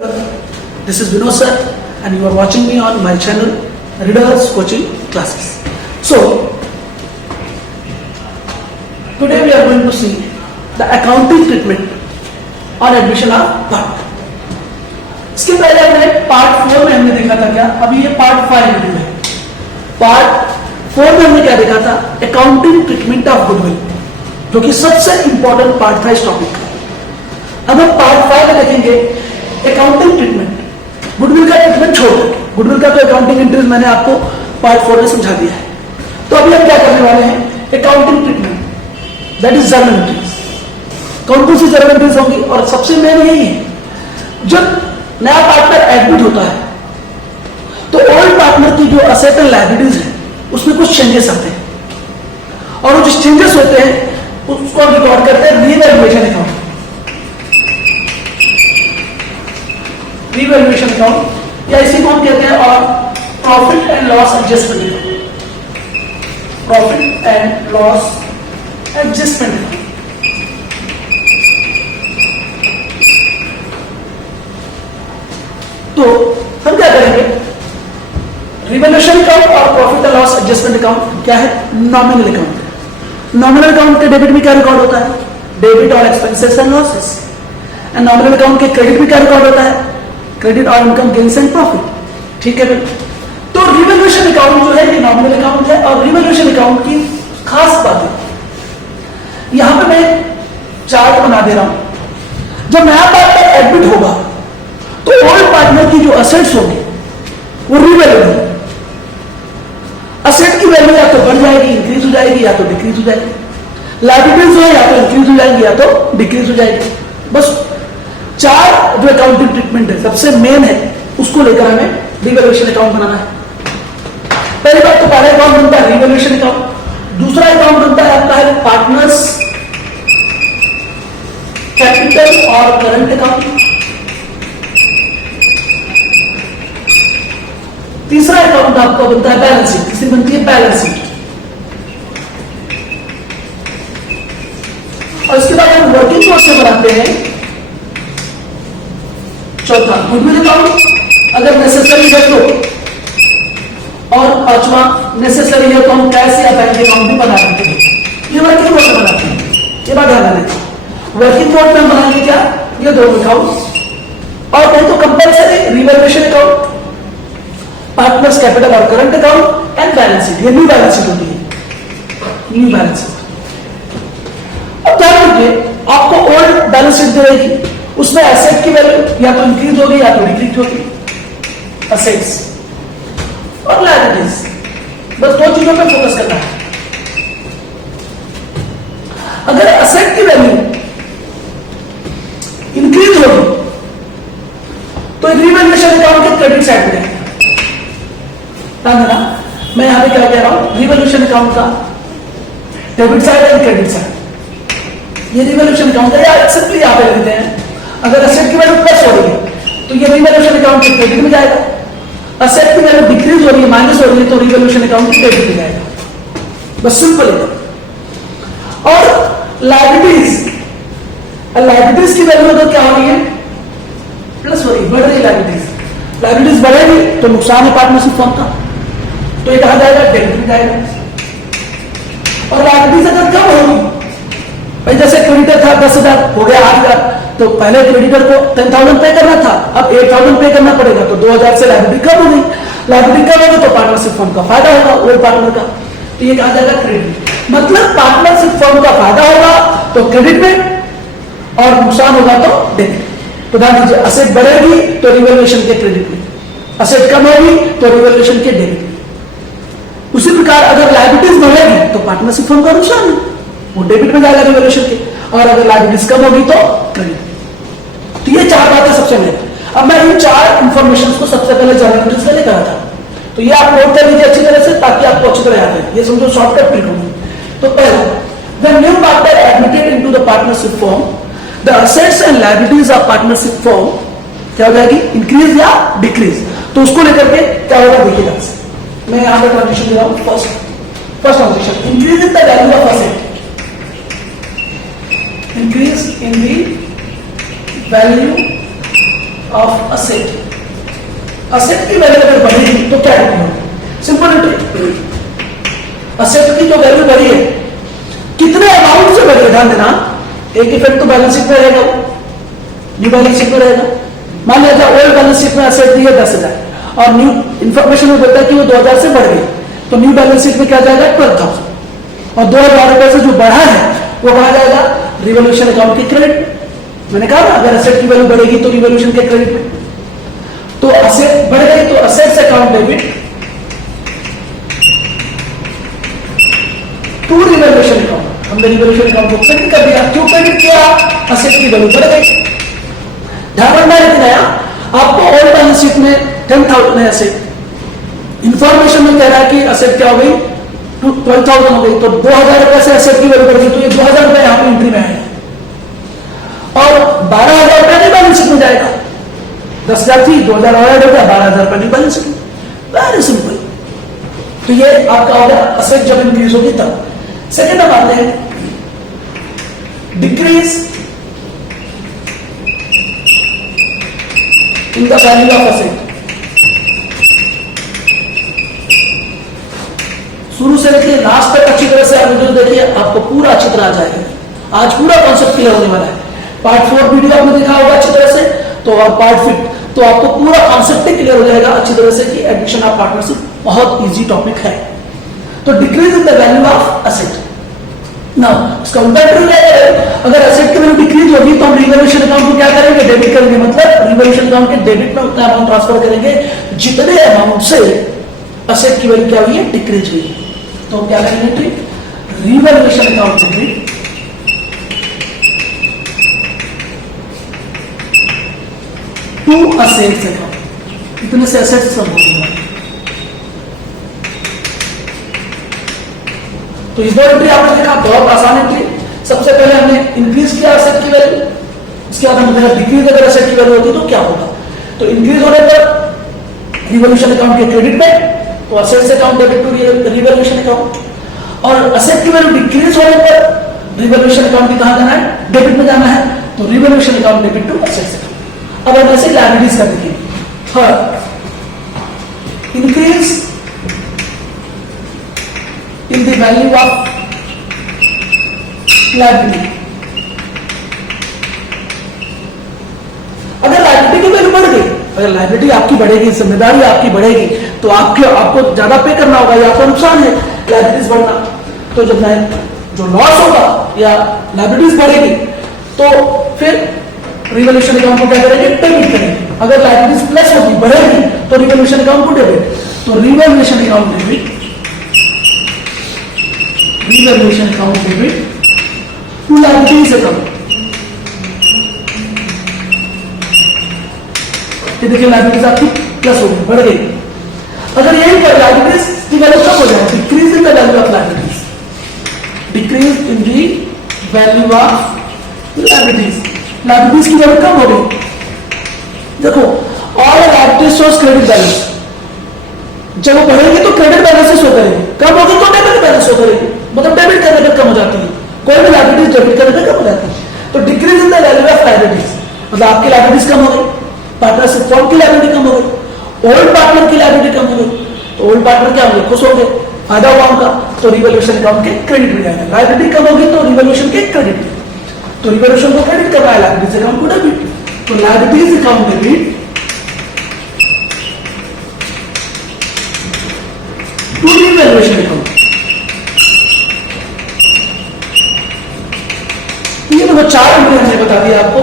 This is Vinod sir and you are watching me on my channel Readers Coaching Classes. So, today we are going to see the accounting treatment on admission of part. इसके पहले हमने part 4 में हमने देखा था क्या, अभी ये पार्ट 5 में है। पार्ट 4 में हमने क्या देखा था, अकाउंटिंग ट्रीटमेंट ऑफ गुडविल, जो कि सबसे इंपॉर्टेंट पार्ट था इस टॉपिक का। अब हम पार्ट 5 में देखेंगे अकाउंटिंग ट्रीटमेंट, गुडविल का ट्रीटमेंट छोड़ दो, गुडविल का तो अकाउंटिंग एंट्रीज मैंने आपको पार्ट 4 में समझा दिया है। तो अभी हम क्या करने वाले हैं, accounting treatment, that is journal entries. कौन सी जर्नल एंट्रीज होंगी, और सबसे मेन यही है, जब नया पार्टनर एडमिट होता है तो ओल्ड पार्टनर की जो असेट एंड लायबिलिटीज है उसमें कुछ चेंजेस आते हैं, और वो जो चेंजेस होते हैं उसको रिकॉर्ड करते हैं रीवैल्यूएशन अकाउंट। रीवैल्यूएशन अकाउंट या इसी को हम कहते हैं और profit and loss adjustment account, profit and loss adjustment account. तो हम क्या करेंगे, रिवैल्यूएशन अकाउंट और profit and loss adjustment account क्या है, नॉमिनल अकाउंट। नॉमिनल अकाउंट के डेबिट में क्या रिकॉर्ड होता है, डेबिट और expenses and losses. And nominal account के क्रेडिट में क्या रिकॉर्ड होता है, क्रेडिट और इनकम गेन्स एंड प्रॉफिट। ठीक है भाई। तो रिवैल्यूएशन अकाउंट जो है ये नॉमिनल अकाउंट है, और रिवैल्यूएशन अकाउंट की खास बात है, यहां पे मैं चार्ट बना दे रहा हूं। जब नया पार्टनर एडमिट होगा तो ओल्ड पार्टनर की जो असेट्स होंगी वो रिवैल्यू होगी। असेट की वैल्यू या तो बढ़ जाएगी, इंक्रीज हो जाएगी, या तो डिक्रीज हो जाएगी। लायबिलिटीज जो है या तो इंक्रीज हो जाएगी या तो डिक्रीज हो जाएगी। बस चार जो अकाउंटिंग ट्रीटमेंट है सबसे मेन है, उसको लेकर हमें रिवैल्यूएशन अकाउंट बनाना है। पहली बात तो पहला अकाउंट बनता है रिवैल्यूएशन अकाउंट। दूसरा अकाउंट बनता है आपका है पार्टनर्स कैपिटल और करंट अकाउंट। तीसरा अकाउंट आपका बनता है बैलेंस शीट, किसी बनती है बैलेंस शीट। और इसके बाद हम वर्किंग नोट से बनाते हैं चौथा गुडविल अकाउंट, अगर नेसेसरी है तो, और पांचवा नेसेसरी है तो हम कैश या बैंक अकाउंट भी बना सकते हैं। ये वर्किंग नोट में बनाते हैं, ये बात ध्यान रखना। वर्किंग नोट में बनाएंगे क्या, ये दोनों अकाउंट, और नहीं तो compulsory revaluation account, partners capital और current account and balance sheet. ये न्यू बैलेंस शीट होती है, न्यू बैलेंस शीट। अब ध्यान रखिए, आपको ओल्ड बैलेंस शीट दे रहेगी, उसमें एसेट की वैल्यू या तो इंक्रीज होगी या तो डिक्रीज होगी, एसेट्स और लायबिलिटीज। बस दो चीजों पे फोकस करना है। अगर एसेट की वैल्यू इंक्रीज होगी तो रिवैल्यूएशन अकाउंट के क्रेडिट साइड में ना, मैं यहां पे क्या कह रहा हूं, रिवैल्यूएशन अकाउंट का debit side and credit side. ये रिवैल्यूएशन अकाउंट है, या सिंपली यहां पे लिखते हैं, अगर एसेट की वैल्यू प्लस हो रही है तो ये रिवैल्यूएशन अकाउंट के क्रेडिट में जाएगा। एसेट की वैल्यू डिक्रीज हो रही है, माइनस हो रही है, तो रिवैल्यूएशन अकाउंट के डेबिट में जाएगा। बस सिंपल है। और लायबिलिटीज, लायबिलिटीज की वैल्यू तो क्या हो रही है, प्लस हो रही है, बढ़ रही है लायबिलिटीज। लायबिलिटीज बढ़ेगी तो नुकसान है पार्टनरशिप फर्म का, तो ये कहा जाएगा डेबिट में जाएगा। और लायबिलिटीज अगर कम होगी, भाई जैसे क्रेडिटर था 10,000 हो गया 8,000, तो पहले क्रेडिटर को 10,000 पे करना था, अब 8,000 पे करना पड़ेगा, तो 2,000 से लायबिलिटी कम हो गई। लायबिलिटी कम होगी तो पार्टनरशिप फर्म का फायदा होगा, ओल्ड पार्टनर का, तो ये कहा जाएगा क्रेडिट। मतलब पार्टनरशिप फर्म का फायदा होगा तो क्रेडिट में, और नुकसान होगा तो डेबिट। तो ध्यान दीजिए, असेट बढ़ेगी तो रिवैल्यूएशन के क्रेडिट में, असेट कम होगी तो रिवैल्यूएशन के डेबिट में। उसी प्रकार अगर लायबिलिटीज बढ़ेगी तो पार्टनरशिप फर्म का नुकसान है, वो डेबिट में जाएगा रिवैल्यूएशन के, और अगर लायबिलिटीज कम होगी तो क्रेडिट। तो ये चार बातें सबसे मेन। अब मैं इन चार इंफॉर्मेशन को सबसे पहले जर्नल एंट्रीज में लेकर आता हूं, तो ये आप नोट कर लीजिए अच्छी तरह से, ताकि आपको अच्छी तरह याद है। ये समझो शॉर्टकट ट्रिक होगी। तो पहला, when new partner admitted into the partnership firm, the assets and liabilities of partnership firm क्या हो जाएगी, इंक्रीज या डिक्रीज। तो उसको लेकर के क्या होगा देखिएगा, मैं यहां पर ट्रांजिशन दे रहा हूं। First transition, increase in the value of asset, increase in the value of asset. Asset की वैल्यू अगर बढ़ेगी तो क्या होगी? सिंपल, असेट की जो वैल्यू बढ़ी है कितने अमाउंट से बढ़ी है, ध्यान देना, एक इफेक्ट तो बैलेंस शीट में रहेगा, न्यू बैलेंस शीट में रहेगा। मान लिया ओल्ड बैलेंस शीट में असेट दी है 10,000 और न्यू इंफॉर्मेशन में बोलता है कि वो 2,000 से बढ़ गई, तो न्यू बैलेंस शीट में क्या जाएगा? 12,000। और 2,000 रुपए से जो बढ़ा है वो कहा जाएगा? रिवोल्यूशन अकाउंट के क्रेडिट। मैंने कहा ना अगर असेट की वैल्यू बढ़ेगी तो रिवोल्यूशन के क्रेडिट में, तो असेट बढ़ गई तो assets account debit to revolution account. हमने रिवोल्यूशन अकाउंट को क्रेडिट कर दिया। क्यों क्रेडिट किया? असेट की वैल्यू बढ़ गई। ध्यान रखना है इतना, आपको ओल्ड बैलेंस शीट में 10,000 है असेट, इंफॉर्मेशन में कह रहा है कि असेट क्या हो गई? 12,000 हो गई, तो 2,000 रुपए से असेट की वैल्यू बढ़ गई, तो ये 2,000 रुपए यहां पे एंट्री में आएगा और 12,000 रुपए नहीं बैलेंस शीट में जाएगा। 10,000 थी, 2,000 और ऐड हो गया, 12,000 रुपए नहीं बैलेंस शीट में। Very simple. तो ये आपका होगा असेट जब इंक्रीज होगी तब। सेकेंड हम आते हैं decrease in the value of asset. शुरू से देखिए लास्ट तक अच्छी तरह से आप वीडियो देखिए, आपको पूरा चित्र आ जाएगा। आज पूरा कॉन्सेप्ट क्लियर होने वाला है। पार्ट 4 वीडियो आपने देखा होगा अच्छी तरह से, तो और पार्ट 5 तो आपको पूरा कॉन्सेप्ट ही क्लियर हो जाएगा अच्छी तरह से कि एडिशन ऑफ पार्टनरशिप बहुत इजी टॉपिक है। तो decrease in the value of asset. Now इसका उल्टा ट्रू क्या है? अगर असेट की वैल्यू डिक्रीज होगी तो हम रिवोल्यूशन अकाउंट को क्या करेंगे? डेबिट करेंगे। मतलब रिवोल्यूशन अकाउंट के डेबिट में उतना अमाउंट ट्रांसफर करेंगे जितने अमाउंट से असेट की वैल्यू क्या हुई है? डिक्रीज हुई है। तो क्या करेंगे? Revolution account debit to assets account. इतने से असेट्स कम हो गए। तो ये दो एंट्री आपने देखा बहुत आसान एंट्री। सबसे पहले हमने इंक्रीज किया असेट की वैल्यू, इसके बाद हमने देखा डिक्रीज अगर असेट की वैल्यू होती तो क्या होगा। तो इंक्रीज होने पर रिवोल्यूशन अकाउंट के क्रेडिट में, तो assets account debit to revolution account. और असेट की वैल्यू डिक्रीज होने पर रिवोल्यूशन अकाउंट में कहां जाना है? डेबिट में जाना है, तो revolution account debit to assets account. अब हम ऐसे लायबिलिटीज का देखिए। Third, increase in the value of liability। अगर लायबिलिटी की वैल्यू बढ़ गई, अगर लायबिलिटी आपकी बढ़ेगी, जिम्मेदारी आपकी बढ़ेगी, तो आपको ज्यादा पे करना होगा, या आपको नुकसान है लायबिलिटीज बढ़ना। तो जब जो लॉस होगा या लायबिलिटीज बढ़ेगी तो फिर रिवोल्यूशन अकाउंट को क्या करेंगे? डेबिट करेंगे। अगर लायबिलिटीज प्लस होगी, बढ़ेगी, तो रिवोल्यूशन अकाउंट को डेबिट। तो revolution account debit, revolution account debit to liabilities account. ये देखिए लायबिलिटीज आपकी प्लस हो गई, बढ़ गई। अगर यही पर लायबिलिटीज की वैल्यू कम हो जाए, decrease in the value of liabilities, decrease in the value of liabilities, liabilities की वैल्यू कम हो गई। देखो all liabilities shows credit balance. जब वो बढ़ेंगे तो क्रेडिट बैलेंस से शो करेंगे, कम होगी तो डेबिट बैलेंस शो करेंगे। मतलब डेबिट करने पर कम हो जाती है, कोई भी लायबिलिटीज डेबिट करने पर कम हो जाती है। तो decrease in the value of liabilities, मतलब आपकी लायबिलिटीज कम हो गई, पार्टनरशिप फॉर्म की लायबिलिटी कम हो गई, ओल्ड पार्टनर की लायबिलिटी कम हो गई। तो ओल्ड पार्टनर क्या होंगे? खुश होंगे, फायदा हुआ उनका, तो रिवोल्यूशन अकाउंट के क्रेडिट में जाएगा। लायबिलिटी कम होगी तो रिवोल्यूशन के क्रेडिट में, तो रिवोल्यूशन को क्रेडिट करना है, लायबिलिटीज अकाउंट को डेबिट। तो liabilities account debit to revolution account. ये तो चार एंट्री हमने बता दिया आपको,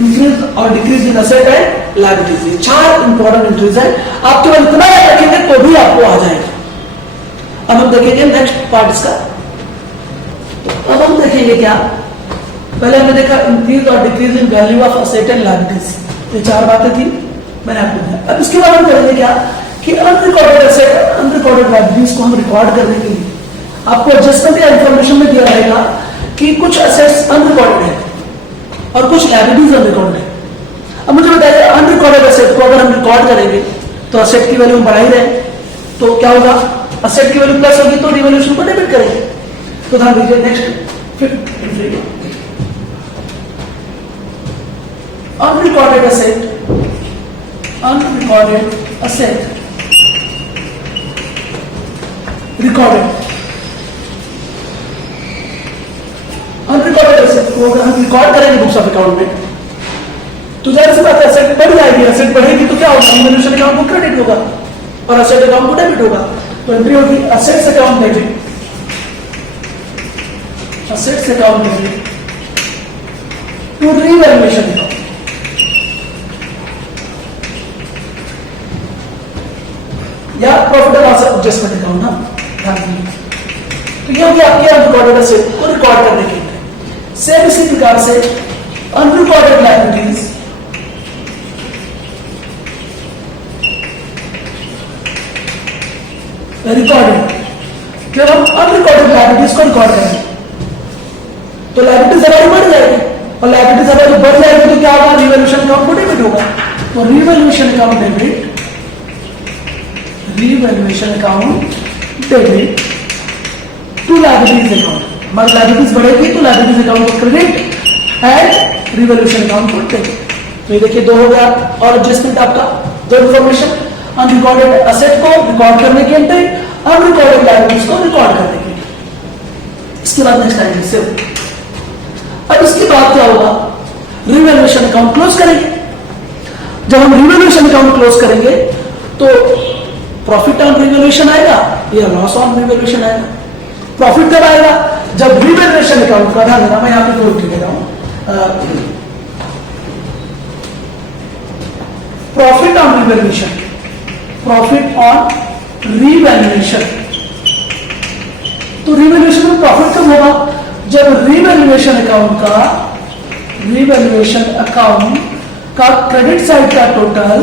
इंक्रीज और decrease in asset and liabilities. ये चार इंपॉर्टेंट एंट्रीज है। आप केवल इतना याद रखेंगे तो भी आपको आ जाएगा। अब हम देखेंगे नेक्स्ट पार्ट इसका। तो अब हम देखेंगे क्या, पहले हमने देखा इंक्रीज और decrease in value of asset and liabilities. ये चार बातें थी, मैंने आपको बताया। अब इसके बाद हम करेंगे क्या कि अनरिकॉर्डेड असेट, अनरिकॉर्डेड लायबिलिटीज को हम रिकॉर्ड करने के लिए आपको एडजस्टमेंट या इंफॉर्मेशन में दिया रहेगा कि कुछ असेट्स अनरिकॉर्डेड है और कुछ लायबिलिटीज अनरिकॉर्डेड है। अब मुझे बताइए अनरिकॉर्डेड असेट को अगर हम रिकॉर्ड करेंगे तो असेट की वैल्यू हम बढ़ा ही रहे, तो क्या होगा? असेट की वैल्यू प्लस होगी तो रिवोल्यूशन को डेबिट करेंगे। तो ध्यान दीजिए next fifth entry, unrecorded asset unrecorded asset, recorded unrecorded asset को अगर हम रिकॉर्ड करेंगे बुक्स ऑफ अकाउंट में तो जाहिर सी बात है एसेट बढ़ जाएगी, एसेट बढ़ेगी तो क्या होगा, रिवैल्यूएशन अकाउंट को क्रेडिट होगा और एसेट अकाउंट को डेबिट होगा। तो एंट्री होगी assets account debit, assets account debit to revaluation account. या profit and loss adjustment account ना ध्यान दीजिए। तो ये हो गया आपके अनरिकॉर्डेड एसेट को रिकॉर्ड करने के लिए। सेम इसी प्रकार से अनरिकॉर्डेड लायबिलिटीज रिकॉर्डेड, जब हम अनरिकॉर्डेड लायबिलिटीज को रिकॉर्ड करेंगे तो लायबिलिटीज हमारी बढ़ जाएगी और लायबिलिटीज हमारी बढ़ जाएगी तो क्या होगा, रिवैल्यूएशन अकाउंट को डेबिट होगा। तो revaluation account debit, revaluation account debit to liabilities account. हमारी लायबिलिटीज बढ़ेगी तो लायबिलिटीज अकाउंट को क्रेडिट एंड रिवैल्यूएशन अकाउंट को डेबिट। तो ये देखिए दो हो गया और एडजस्टमेंट आपका दो इन्फॉर्मेशन, अनरिकॉर्डेड एसेट को रिकॉर्ड करने के एंट्री, अनरिकॉर्डेड लायबिलिटीज को रिकॉर्ड करने के लिए। इसके बाद नेक्स्ट आएंगे सिर्फ। अब इसके बाद क्या होगा, रिवैल्यूएशन अकाउंट क्लोज करेंगे। जब हम रिवैल्यूएशन अकाउंट क्लोज करेंगे तो प्रॉफिट ऑन रिवैल्यूएशन आएगा या लॉस ऑन रिवैल्यूएशन आएगा। प्रॉफिट कब आएगा, जब रिवैल्यूएशन अकाउंट का ध्यान देना, मैं यहां पे लिख दे रहा हूं profit on revaluation, profit on revaluation. तो रिवैल्यूएशन में प्रॉफिट कब होगा, जब रिवैल्यूएशन अकाउंट का क्रेडिट साइड का टोटल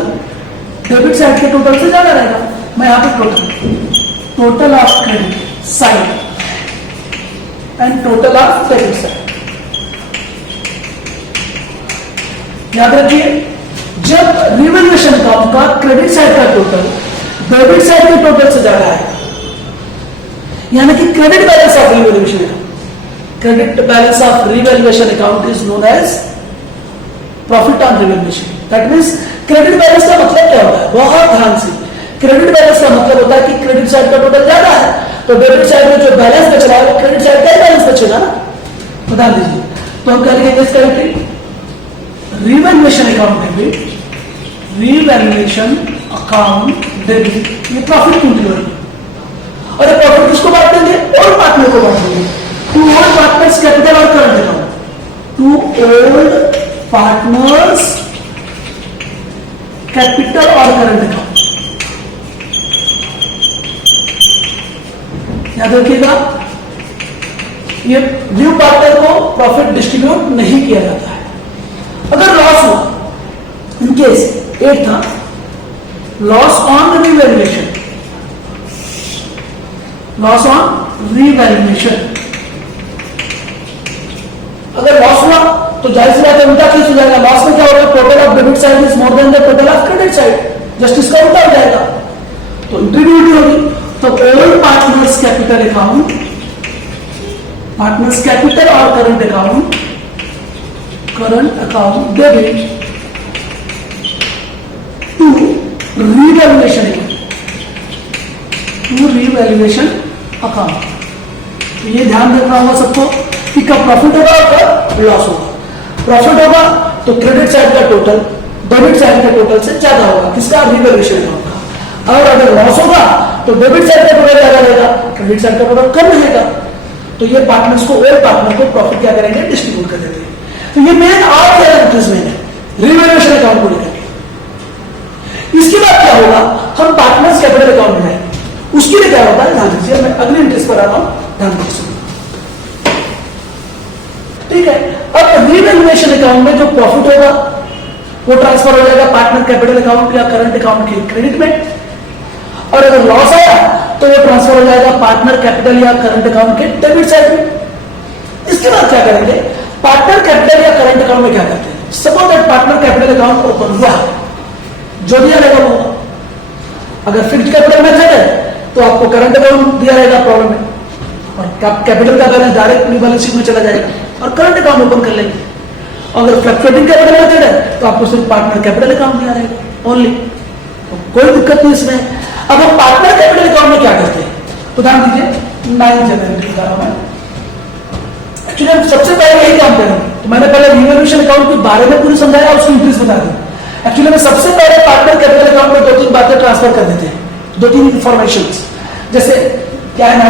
डेबिट साइड के टोटल से ज्यादा रहेगा। मैं यहां पे total of credit side and total of debit side. याद रखिए, जब रिवैल्यूएशन अकाउंट का क्रेडिट साइड का टोटल डेबिट साइड के टोटल से ज्यादा है, यानी कि credit balance of revaluation account, credit balance of revaluation account is known as profit on revaluation. That means credit balance का मतलब क्या होता है, बहुत ध्यान से, क्रेडिट बैलेंस का मतलब होता है कि क्रेडिट साइड का टोटल ज्यादा है तो डेबिट साइड में जो बैलेंस बच रहा है वो क्रेडिट साइड का ही बैलेंस बचेगा ना, बता दीजिए। तो हम क्या लिखेंगे इसका entry, revaluation account debit, revaluation account debit, ये प्रॉफिट की एंट्री होगी। और ये प्रॉफिट किसको बांट देंगे, ओल्ड पार्टनर को बांट देंगे, टू ओल्ड पार्टनर्स कैपिटल और current account, to old partners capital और करंट अकाउंट। याद रखिएगा, ये न्यू पार्टनर को प्रॉफिट डिस्ट्रीब्यूट नहीं किया जाता है। अगर लॉस हुआ, इनकेस एक था loss on revaluation, loss on revaluation, अगर लॉस हुआ तो जाहिर सी बात है उल्टा केस हो जाएगा। लॉस में क्या होगा, total of debit side is more than the total of credit side, just इसका उल्टा हो जाएगा, तो इंट्रीब्यूटी होगी। तो old partners capital account, partners capital और current account debit to revaluation account. तो ये ध्यान रखना होगा सबको कि कब प्रॉफिट होगा और कब लॉस होगा। प्रॉफिट होगा तो क्रेडिट साइड का टोटल डेबिट साइड के टोटल से ज्यादा होगा, किसका, रिवैल्यूएशन अकाउंट का। और अगर लॉस होगा तो डेबिट साइड का टोटल ज्यादा रहेगा, क्रेडिट साइड का टोटल कम रहेगा। तो ये पार्टनर्स को, ओल्ड पार्टनर को प्रॉफिट क्या करेंगे, डिस्ट्रीब्यूट कर देंगे। तो ये मेन और क्या है, रिवैल्यूएशन अकाउंट को लेकर। इसके बाद क्या होगा, हम पार्टनर्स कैपिटल अकाउंट में जाएंगे। उसके लिए क्या होता है, ध्यान दीजिए, मैं अगले इंटरेस्ट पर आ रहा हूं, ध्यान दीजिए। ठीक है, अब रिवैल्यूएशन अकाउंट में जो प्रॉफिट होगा वो ट्रांसफर हो जाएगा पार्टनर कैपिटल अकाउंट या करंट अकाउंट के क्रेडिट में, और अगर लॉस आया तो वो ट्रांसफर हो जाएगा पार्टनर कैपिटल या करंट अकाउंट के डेबिट साइड में। इसके बाद क्या करेंगे, पार्टनर कैपिटल या करंट अकाउंट में क्या करते हैं, suppose that partner capital account open हुआ, जो दिया रहेगा वो होगा। अगर फिक्स्ड कैपिटल मेथड है तो आपको करंट अकाउंट दिया रहेगा प्रॉब्लम में, और कैपिटल का बैलेंस डायरेक्ट बैलेंस शीट में चला जाएगा और करंट अकाउंट ओपन कर लेंगे। अगर फ्लक्चुएटिंग कैपिटल मेथड है तो आपको सिर्फ पार्टनर कैपिटल अकाउंट दिया रहेगा ओनली, तो कोई दिक्कत नहीं इसमें। अब हम पार्टनर कैपिटल अकाउंट में क्या करते हैं, तो ध्यान दीजिए 9 जनवरी का मैं एक्चुअली हम सबसे पहले यही काम करेंगे। तो मैंने पहले रिवॉल्यूशन अकाउंट के बारे में पूरी समझाया, उसकी इंक्रीज बता दी। एक्चुअली मैं सबसे पहले पार्टनर कैपिटल अकाउंट में 2-3 बातें ट्रांसफर कर देते हैं, 2-3 इंफॉर्मेशन। जैसे क्या है ना,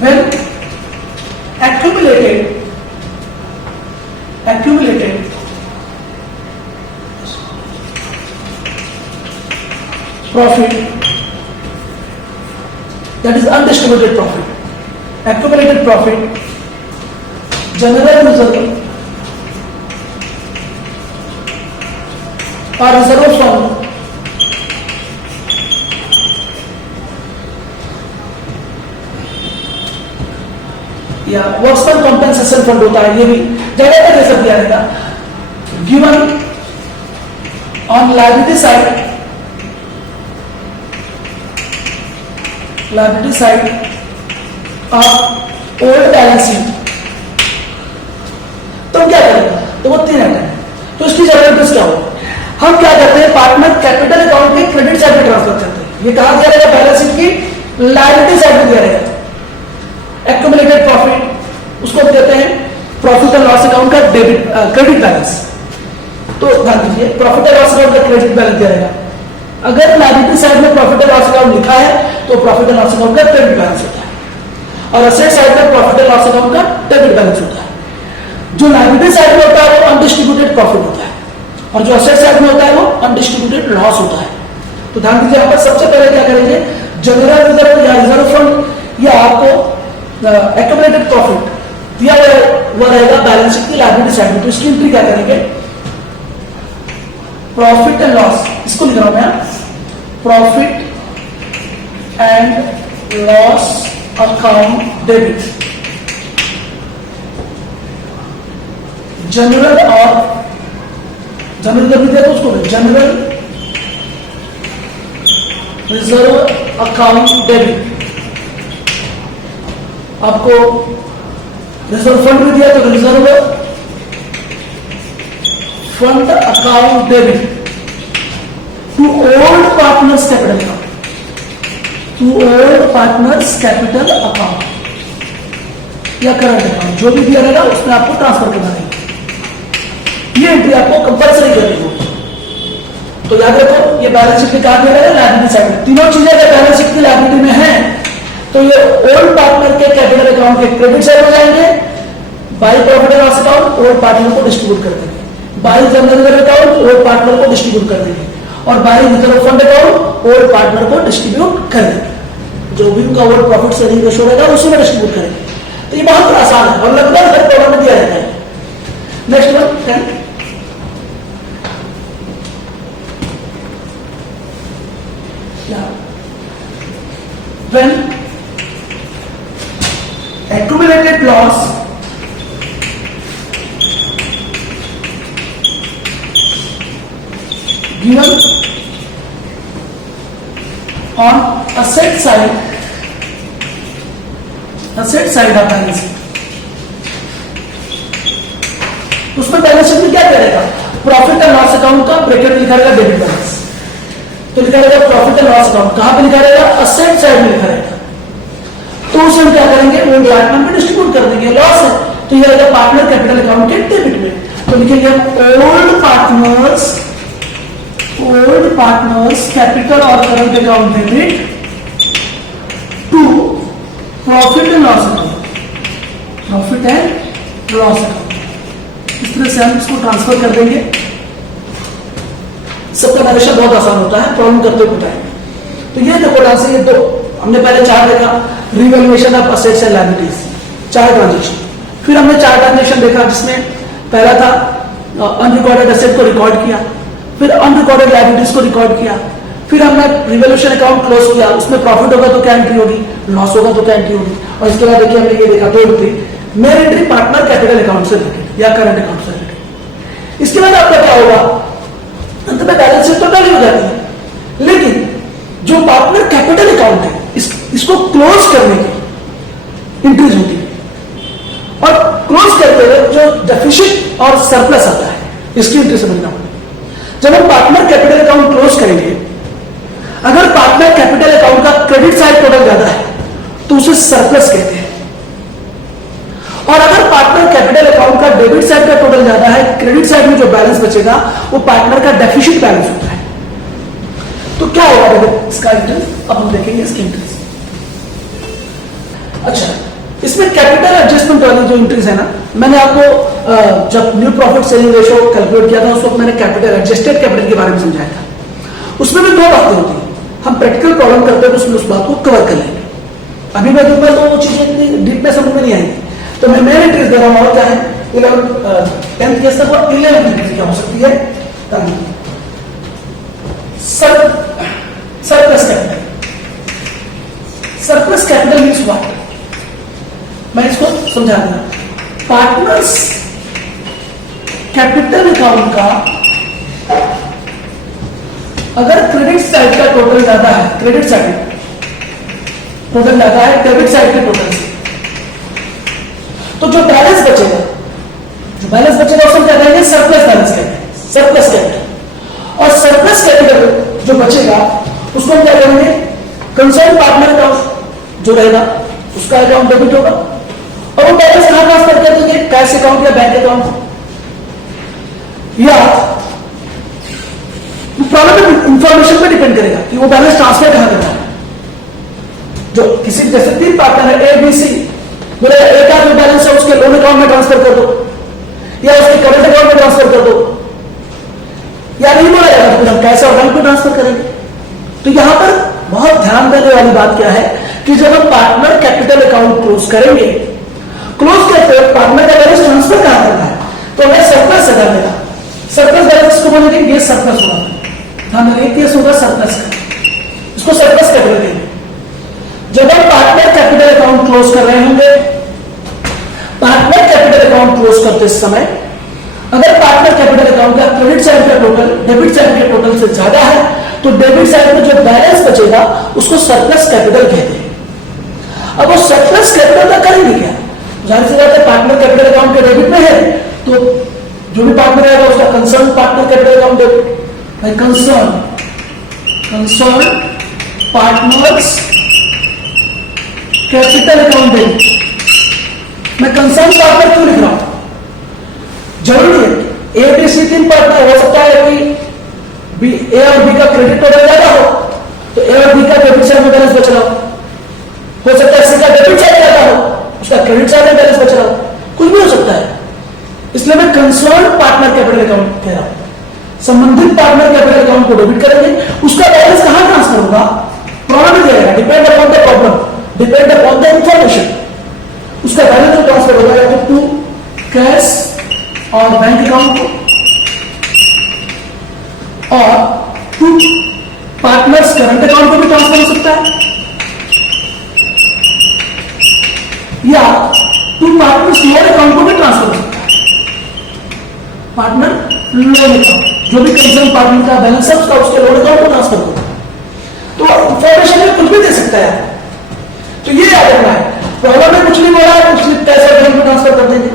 when accumulated profit, that is undistributed profit, accumulated profit, general reserve or reserve fund या वर्कमैन कॉम्पेंसेशन फंड होता है, ये भी ज्यादातर कैसे दिया रहेगा, given on liability side of old balance sheet. तो क्या करेगा, तो वो 3 आइटम है। तो इसकी जरूरत क्या हो, हम क्या करते हैं, पार्टनर कैपिटल अकाउंट के क्रेडिट साइड में ट्रांसफर करते हैं। ये कहां दिया रहेगा, बैलेंस शीट की लायबिलिटी साइड में दिया रहेगा। एक्यूमुलेटेड प्रॉफिट उसको देते हैं प्रॉफिट एंड लॉस अकाउंट का डेबिट क्रेडिट बैलेंस। तो ध्यान दीजिए, प्रॉफिट एंड लॉस अकाउंट का क्रेडिट बैलेंस दिया रहेगा। अगर लायबिलिटी साइड में प्रॉफिट एंड लॉस अकाउंट लिखा है तो प्रॉफिट एंड लॉस अकाउंट का क्रेडिट बैलेंस होता है, और असेट साइड में प्रॉफिट एंड लॉस अकाउंट का डेबिट बैलेंस होता है। जो लायबिलिटी साइड में होता है वो अनडिस्ट्रीब्यूटेड प्रॉफिट होता है, और जो असेट साइड में होता है वो अनडिस्ट्रीब्यूटेड लॉस होता है। तो ध्यान दीजिए, यहाँ पर सबसे पहले क्या करेंगे, जनरल रिजर्व या रिजर्व फंड या आपको एक्यूमुलेटेड प्रॉफिट दिया हुआ रहेगा बैलेंस शीट की लायबिलिटी साइड में। तो इसकी एंट्री क्या करेंगे, प्रॉफिट एंड लॉस, इसको लिख रहा हूं मैं, profit and loss account debit, general और जनरल जब दिया तो उसको जनरल रिजर्व अकाउंट डेबिट। आपको रिजर्व फंड भी दिया तो reserve fund account debit to old partners capital account, to old partners capital account या करंट अकाउंट, जो भी दिया रहेगा उसमें आपको ट्रांसफर करना रहेगा। ये एंट्री आपको कंपल्सरी करनी होगी। तो याद रखो, ये बैलेंस शीट में कहा दिया रहेगा, लायबिलिटी साइड में। तीनों चीजें अगर बैलेंस शीट की लायबिलिटी में है तो ये ओल्ड पार्टनर के कैपिटल अकाउंट के क्रेडिट साइड हो जाएंगे, by profit and loss account old partner को डिस्ट्रीब्यूट कर देंगे, by general reserve account old partner को डिस्ट्रीब्यूट कर देंगे, और by reserve fund account old partner को डिस्ट्रीब्यूट कर देंगे। जो भी उनका ओल्ड प्रॉफिट शेयरिंग रेशियो रहेगा उसी में डिस्ट्रीब्यूट करेंगे। तो ये बहुत आसान है और लगभग हर प्रॉब्लम में दिया जाता है। Next one 10, when accumulated loss given on asset side of balance sheet, उसमें बैलेंस शीट में क्या करेगा, प्रॉफिट एंड लॉस अकाउंट का ब्रैकेट लिखा रहेगा डेबिट बैलेंस। तो लिखा रहेगा प्रॉफिट एंड लॉस अकाउंट, कहां पे लिखा रहेगा, असेट साइड में लिखा रहेगा। तो उसे हम क्या करेंगे, वो पार्टनर में डिस्ट्रीब्यूट कर देंगे। लॉस है तो ये रहेगा पार्टनर कैपिटल अकाउंट के डेबिट में। तो लिखेंगे हम ओल्ड पार्टनर्स कैपिटल और current account debit to profit and loss account, profit and loss account. इस तरह से हम इसको ट्रांसफर कर देंगे। सबका नरेशन बहुत आसान होता है, प्रॉब्लम करते हुए बताएंगे। तो ये देखो डांस, ये दो हमने पहले 4 देखा, revaluation of assets and liabilities, 4 transaction. फिर हमने 4 ट्रांजेक्शन देखा, जिसमें पहला था अनरिकॉर्डेड असेट को रिकॉर्ड किया, फिर अनरिकॉर्डेड लायबिलिटीज को रिकॉर्ड किया, फिर हमने रिवैल्यूएशन अकाउंट क्लोज किया। उसमें प्रॉफिट होगा तो क्या एंट्री होगी, लॉस होगा तो क्या एंट्री होगी। और इसके बाद देखिए हमने ये देखा 2 entry, main entry partner capital account से रिलेटेड या करंट अकाउंट से रिलेटेड। इसके बाद आपका क्या होगा, अंत में बैलेंस शीट तो टैली हो जाती है, लेकिन जो पार्टनर कैपिटल अकाउंट है इसको क्लोज करने की इंक्रीज होती है, और क्लोज करते हुए जो डेफिसिट और सरप्लस आता है, इसकी एंट्री समझना। जब हम पार्टनर कैपिटल अकाउंट क्लोज करेंगे, अगर पार्टनर कैपिटल अकाउंट का क्रेडिट साइड टोटल ज्यादा है तो उसे सरप्लस कहते हैं, और अगर पार्टनर कैपिटल अकाउंट का डेबिट साइड का टोटल ज्यादा है, क्रेडिट साइड में जो बैलेंस बचेगा वो पार्टनर का डेफिसिट बैलेंस होता है। तो क्या होगा इसका एंट्री, अब हम देखेंगे इसकी एंट्रीज। अच्छा, इसमें कैपिटल एडजस्टमेंट वाली जो एंट्रीज है ना, मैंने आपको जब new profit selling ratio calculate किया था उस वक्त मैंने कैपिटल एडजस्टेड कैपिटल के बारे में समझाया था। उसमें भी दो बातें होती हैं, हम प्रैक्टिकल प्रॉब्लम करते हैं तो उसमें उस बात को कवर कर लेंगे। अभी मैं दूंगा तो वो चीजें इतनी डीप में समझ में नहीं आएगी, तो मैं मेन एंट्रीज दे रहा हूं। और क्या है, 10th केस तक 11 एंट्रीज क्या हो सकती है, surplus capital. Surplus capital means what, मैं इसको समझा दूंगा। पार्टनर्स कैपिटल अकाउंट का अगर क्रेडिट साइड का टोटल ज्यादा है, क्रेडिट साइड टोटल ज्यादा है डेबिट साइड के टोटल से, तो जो बैलेंस बचेगा उसे क्या कहेंगे, सरप्लस बैलेंस कहते हैं, सरप्लस कैपिटल। और सरप्लस कैपिटल जो बचेगा उसको हम क्या करेंगे, कंसर्न पार्टनर अकाउंट जो रहेगा उसका अकाउंट डेबिट होगा, और वो बैलेंस कहां ट्रांसफर कर देंगे, कैश अकाउंट या बैंक अकाउंट, या प्रॉब्लम इंफॉर्मेशन पे डिपेंड करेगा कि वो बैलेंस ट्रांसफर कहां करना है। जो किसी जैसे 3 पार्टनर है, ए बी सी, बोले ए का जो बैलेंस है उसके लोन अकाउंट में ट्रांसफर कर दो या उसके करंट अकाउंट में ट्रांसफर कर दो, या नहीं बोला जाएगा तो हम कैश और बैंक में ट्रांसफर करेंगे। तो यहां पर बहुत ध्यान देने वाली बात क्या है कि जब हम पार्टनर कैपिटल अकाउंट क्लोज करेंगे, क्लोज करते हुए पार्टनर का बैलेंस ट्रांसफर कहां करना है, तो हमें सरप्लस अगर देगा, सरप्लस बैलेंस को बोलेंगे ये सरप्लस होगा, ध्यान रखिए केस होगा सरप्लस का, इसको सरप्लस कैपिटल देंगे। जब हम पार्टनर कैपिटल अकाउंट क्लोज कर रहे होंगे, पार्टनर कैपिटल अकाउंट क्लोज करते समय अगर पार्टनर कैपिटल अकाउंट का क्रेडिट साइड का टोटल डेबिट साइड के टोटल से ज्यादा है तो डेबिट साइड में जो बैलेंस बचेगा उसको सरप्लस कैपिटल कहते हैं। अब वो सरप्लस कैपिटल का करेंगे क्या, जाहिर सी बात है पार्टनर कैपिटल अकाउंट के डेबिट में है तो जो भी पार्टनर रहेगा उसका concern partner capital account debit, concern partners capital account debit. मैं कंसर्न पार्टनर क्यों लिख रहा हूं, जरूरी है ए बी सी 3 पार्टनर, हो सकता है कि ए और बी का क्रेडिट टोटल ज्यादा हो तो ए और बी का डेबिट साइड में बैलेंस बच रहा हो सकता है सी का डेबिट साइड ज्यादा हो उसका क्रेडिट साइड में बैलेंस बच रहा हो, कुछ भी हो सकता है। इसलिए मैं कंसर्न पार्टनर कैपिटल अकाउंट कह रहा हूं, संबंधित पार्टनर कैपिटल अकाउंट को डेबिट करेंगे, उसका बैलेंस कहां ट्रांसफर होगा, प्रॉब्लम में जाएगा, depend upon the problem, depend upon the information, उसका बैलेंस जो ट्रांसफर होगा या तो टू कैश और बैंक अकाउंट और टू पार्टनर्स करंट अकाउंट को भी ट्रांसफर हो सकता है, या टू पार्टनर्स लोन अकाउंट को भी ट्रांसफर हो सकता है। पार्टनर लोन अकाउंट जो भी कंसर्न पार्टनर का बैलेंस है उसका उसके लोन अकाउंट को ट्रांसफर होगा, तो इंफॉर्मेशन में कुछ भी दे सकता है। तो ये याद रखना है, प्रॉब्लम में कुछ नहीं बोला है, कुछ पैसा बैंक में ट्रांसफर कर देंगे,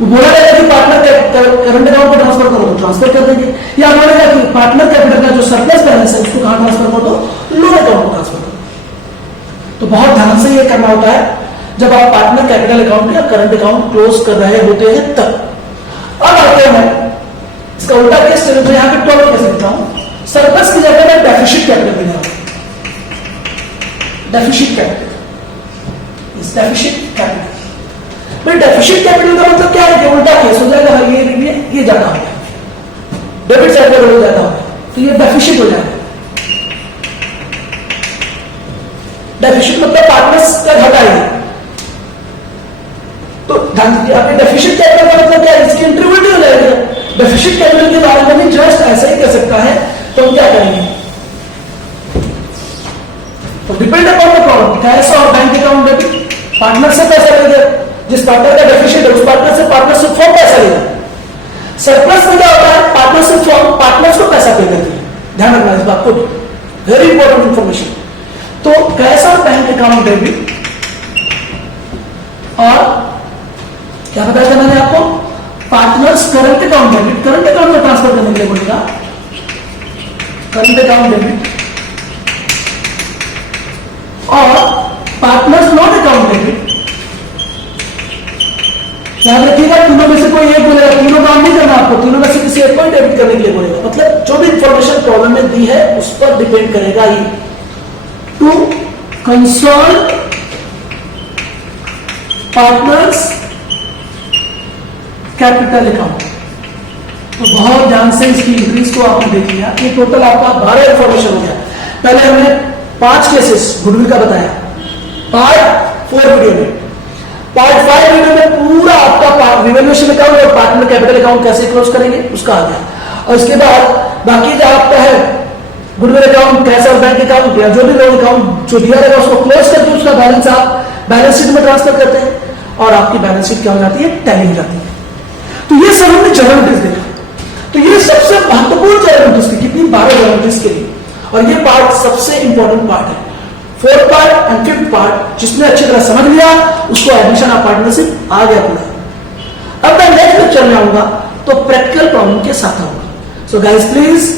वो बोला जाएगा कि पार्टनर करंट अकाउंट को ट्रांसफर करो तो ट्रांसफर कर देंगे, या बोलेगा कि पार्टनर कैपिटल का जो सरप्लस बैलेंस है उसको कहां ट्रांसफर कर दो, लोन अकाउंट को ट्रांसफर करो। तो बहुत ध्यान से ये करना होता है जब आप पार्टनर कैपिटल अकाउंट या करंट अकाउंट क्लोज कर रहे होते हैं तब। अब आते हैं इसका उल्टा केस, तो यहां पे टोटल कैसे लिखता हूं, सरप्लस की जगह मैं डेफिसिट कैपिटल लिख रहा हूं, डेफिसिट कैपिटल, डेफिसिट कैपिटल। भाई डेफिसिट कैपिटल का मतलब क्या है कि उल्टा केस हो जाएगा, ये ज्यादा हो गया, डेबिट साइड का रोल ज्यादा हो गया तो ये डेफिसिट हो जाएगा। डेफिसिट मतलब पार्टनर्स का घटा है, तो ध्यान दीजिए आपके डेफिसिट कैपिटल का मतलब क्या है, इसकी एंट्री उल्टी हो जाएगी। डेफिसिट कैपिटल के बारे में भी जस्ट ऐसा ही कह सकता है, तो हम क्या करेंगे, तो depend upon the problem, cash और बैंक अकाउंट डेबिट, पार्टनर से पैसा लेंगे, जिस पार्टनर का डेफिसिट है उस पार्टनर से पार्टनरशिप फॉर्म पैसा लेगा। सरप्लस में क्या होता है, पार्टनरशिप फॉर्म पार्टनर्स को पैसा पे करती है, ध्यान रखना इस बात को, वेरी इंपॉर्टेंट इंफॉर्मेशन। तो कैश और बैंक अकाउंट डेबिट और क्या बताया था मैंने आपको, partners current account debit, current account में ट्रांसफर करने के लिए बोलेगा, करंट अकाउंट डेबिट, और पार्टनर्स नॉट अकाउंट डेबिट। याद रखिएगा, तीनों में से कोई एक बोलेगा, तीनों काम नहीं करना आपको, तीनों में से किसी एक को डेबिट करने के लिए बोलेगा। मतलब जो भी इंफॉर्मेशन प्रॉब्लम में दी है उस पर डिपेंड करेगा ये। To concern partners capital account. तो बहुत ध्यान से इसकी इंक्रीज को आपने देख लिया। ये टोटल आपका 12 इंफॉर्मेशन हो गया। पहले हमने 5 केसेस गुडविल का बताया पार्ट 4 वीडियो में। पार्ट 5 वीडियो में पूरा आपका रिवैल्यूएशन अकाउंट और पार्टनर कैपिटल अकाउंट कैसे क्लोज करेंगे उसका आ गया। और इसके बाद बाकी जो आपका है गुडविल अकाउंट, कैश और बैंक अकाउंट या जो भी लोन अकाउंट जो दिया रहेगा उसको क्लोज करके उसका बैलेंस आप बैलेंस शीट में ट्रांसफर करते हैं और आपकी बैलेंस शीट क्या हो जाती है, टैली हो जाती है। तो ये सब हमने जर्नल एंट्रीज देखा। तो ये सबसे महत्वपूर्ण जर्नल एंट्रीज थी, कितनी 12 जर्नल एंट्रीज के लिए। और ये पार्ट सबसे इंपॉर्टेंट पार्ट है। 4th part and 5th part जिसने अच्छी तरह समझ लिया उसको एडमिशन ऑफ पार्टनरशिप आ गया पूरा। अब मैं नेक्स्ट लेक्चर में आऊंगा तो प्रैक्टिकल प्रॉब्लम के साथ आऊंगा। सो गाइस प्लीज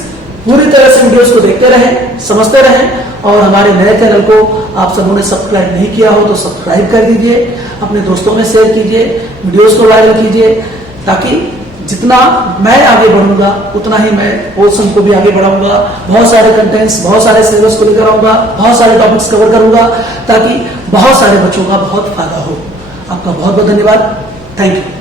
पूरी तरह से वीडियोस को देखते रहें, समझते रहें, और हमारे नए चैनल को आप सबों ने सब्सक्राइब नहीं किया हो तो सब्सक्राइब कर दीजिए, अपने दोस्तों में शेयर कीजिए, वीडियोस को वायरल कीजिए, ताकि जितना मैं आगे बढ़ूंगा उतना ही मैं पोर्शन को भी आगे बढ़ाऊंगा। बहुत सारे कंटेंट्स, बहुत सारे सिलेबस को लेकर आऊंगा, बहुत सारे टॉपिक्स कवर करूंगा ताकि बहुत सारे बच्चों का बहुत फायदा हो। आपका बहुत बहुत धन्यवाद। Thank you.